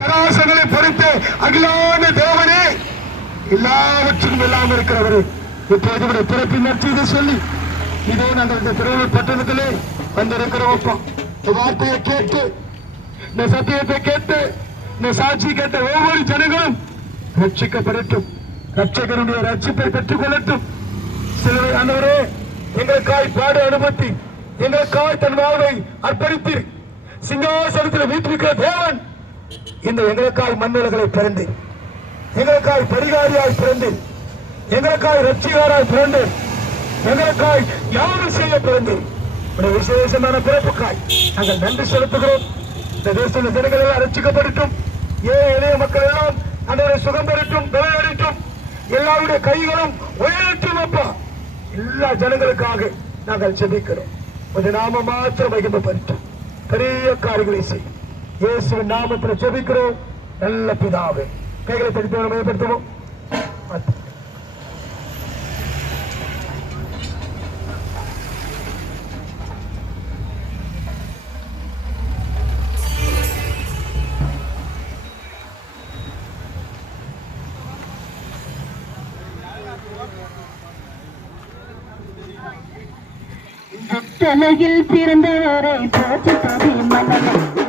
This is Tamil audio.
சராசங்களை பொறுத்து அகிலான தேவனே எல்லாவற்றுக்கும் எல்லாம் இருக்கிறவரு இப்போது பிறப்பின் நற்செய்தி சொல்லி இதோ நாங்கள் இந்த திருவள்ளூர் பட்டணத்திலே வந்திருக்கிறோம். இந்த வார்த்தையை கேட்டு இந்த சத்தியத்தை கேட்டு இந்த சாட்சி கேட்ட ஒவ்வொரு ஜனங்களும் ரட்சிக்கப்படட்டும், ரட்சகருடைய ரட்சிப்பை பெற்றுக் கொள்ளட்டும். சிலுவை ஆண்டவரே எங்களுக்காய் பாடு அனுமதி, எங்களுக்காய் தன் வாழ்வை அர்ப்பணித்தீர். சிங்காசனத்தில் வீட்டிருக்கிற தேவன் இந்த எங்களுக்காய் மண்ணுலகளை பிறந்து, எங்களுக்காய் பரிகாரியாய் பிறந்து, எங்களுக்காய் ரட்சிகாராய் பிறந்து, எங்களுக்காய் யாரும் செய்ய பிறந்து விசேஷமான பிறப்புக்காய் நாங்கள் நன்றி செலுத்துகிறோம். இந்த தேசத்தில் ஜனங்கள் எல்லாம் ரட்சிக்கப்படட்டும், எளிய மக்கள் எல்லாம் அந்த சுகம் பெறட்டும், விளையாடட்டும், எல்லாருடைய கைகளும் உயரட்டும். அப்பா, எல்லா ஜனங்களுக்காக நாங்கள் ஜெபிக்கிறோம். கொஞ்ச நாம மாத்திரம் மகிமைப்படட்டும், பெரிய காரியங்களை செய்யும் இயேசுவின் நாமத்தில் ஜெபிக்கிறோம் நல்ல பிதாவே. கைகளை தடுத்து மயப்படுத்துவோம். உலகில் பிறந்தவரை போற்றி மன்னன்